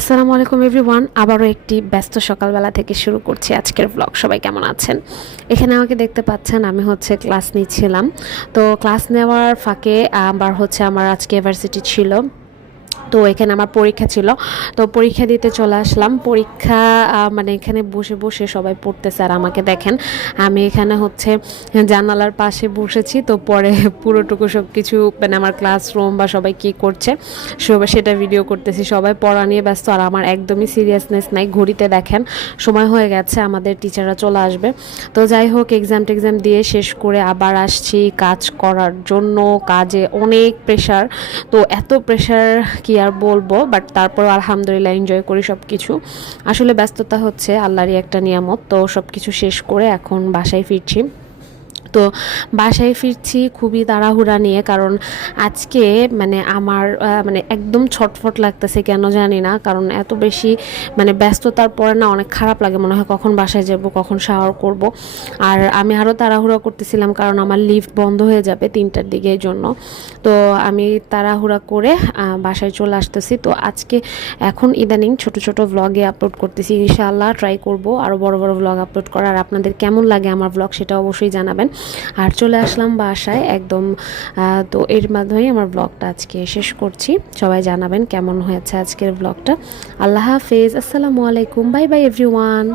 আসসালামু আলাইকুম এভরিওয়ান। আবারও একটি ব্যস্ত সকালবেলা থেকে শুরু করছি আজকের ব্লগ। সবাই কেমন আছেন? এখানে আমাকে দেখতে পাচ্ছেন, আমি হচ্ছে ক্লাস নিচ্ছিলাম। তো ক্লাস নেওয়ার ফাঁকে আবার হচ্ছে আমার আজকে ইউনিভার্সিটি ছিল। তো এখানে আমার পরীক্ষা ছিল, তো পরীক্ষা দিতে চলে আসলাম। পরীক্ষা মানে এখানে বসে বসে সবাই পড়তেছে, আর আমাকে দেখেন আমি এখানে হচ্ছে জানালার পাশে বসেছি। তো পরে পুরোটুকু সব কিছু মানে আমার ক্লাসরুম বা সবাই কী করছে সবাই সেটা ভিডিও করতেছি। সবাই পড়া নিয়ে ব্যস্ত, আর আমার একদমই সিরিয়াসনেস নাই। ঘড়িতে দেখেন সময় হয়ে গেছে, আমাদের টিচাররা চলে আসবে। তো যাই হোক, এক্সাম দিয়ে শেষ করে আবার আসছি কাজ করার জন্য। কাজে অনেক প্রেশার, তো এত প্রেশার কি আর বলবো, বাট তারপর আলহামদুলিল্লাহ এনজয় করি সব কিছু। আসলে ব্যস্ততা হচ্ছে আল্লাহরই একটা নিয়ামত। তো সব কিছু শেষ করে এখন বাসায় ফিরছি। তো বাসায় ফিরছি খুবই তাড়াহুড়া নিয়ে, কারণ আজকে মানে আমার মানে একদম ছটফট লাগতেছে, কেন জানি না। কারণ এত বেশি মানে ব্যস্ততার পরে না অনেক খারাপ লাগে, মনে হয় কখন বাসায় যাব, কখন শাওয়ার করব। আর আমি আরও তাড়াহুড়া করতেছিলাম কারণ আমার লিফট বন্ধ হয়ে যাবে 3টার দিকের জন্য। তো আমি তাড়াহুড়া করে বাসায় চলে আসতেছি। তো আজকে এখন ইদানিং ছোট ছোট ভ্লগে আপলোড করতেছি, ইনশাআল্লাহ ট্রাই করব আরও বড় বড় ভ্লগ আপলোড করার। আর আপনাদের কেমন লাগে আমার ভ্লগ সেটা অবশ্যই জানাবেন। আর চলে আসলাম বাসায় একদম। তো এর মাধ্যমেই আমার ব্লগটা আজকে শেষ করছি। সবাই জানাবেন কেমন হয়েছে আজকের ব্লগটা। আল্লাহ হাফেজ, আসসালামু আলাইকুম, বাই বাই এভরিওয়ান।